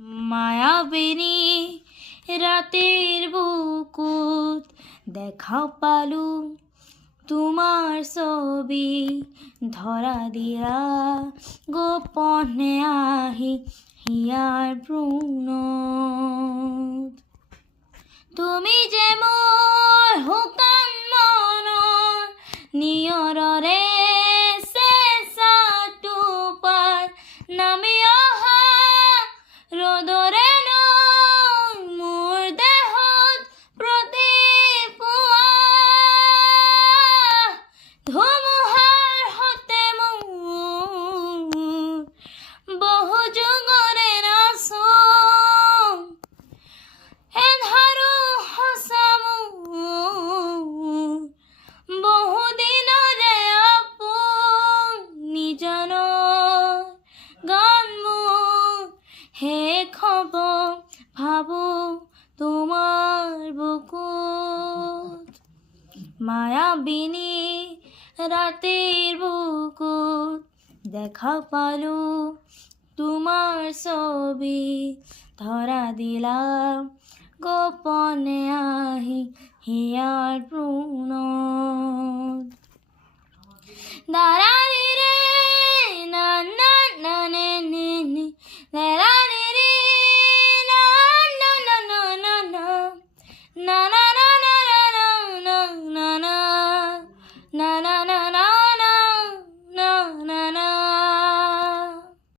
মায়াবিনী রাতের বুকুত দেখা পালু তোমার ছবি ধরা দিয়া গোপনে আহি হিয়ার ভ্রূণ তুমি যে মোর হুকান মনৰ নিয়ৰৰে চেঁচাটোপাৰ নামি অহা ৰ'দৰে নৈ মোৰ দেহত প্ৰতিপুৱা ধুমুহাৰ সতে মোৰ বহু যুগৰে নাচোন এন্ধাৰো সঁচা মোৰ বহুদিনৰে আপোন নিজানৰ গান মোৰ শেষ হ'ব ভাবোঁ তোমাৰ বুকুত মায়াবিনী ৰাতিৰ বুকুত দেখা পালো তোমাৰ ছবি ধৰা দিলা গোপনে আহি হিয়াৰ ভ্ৰূণত দাঁড়ালি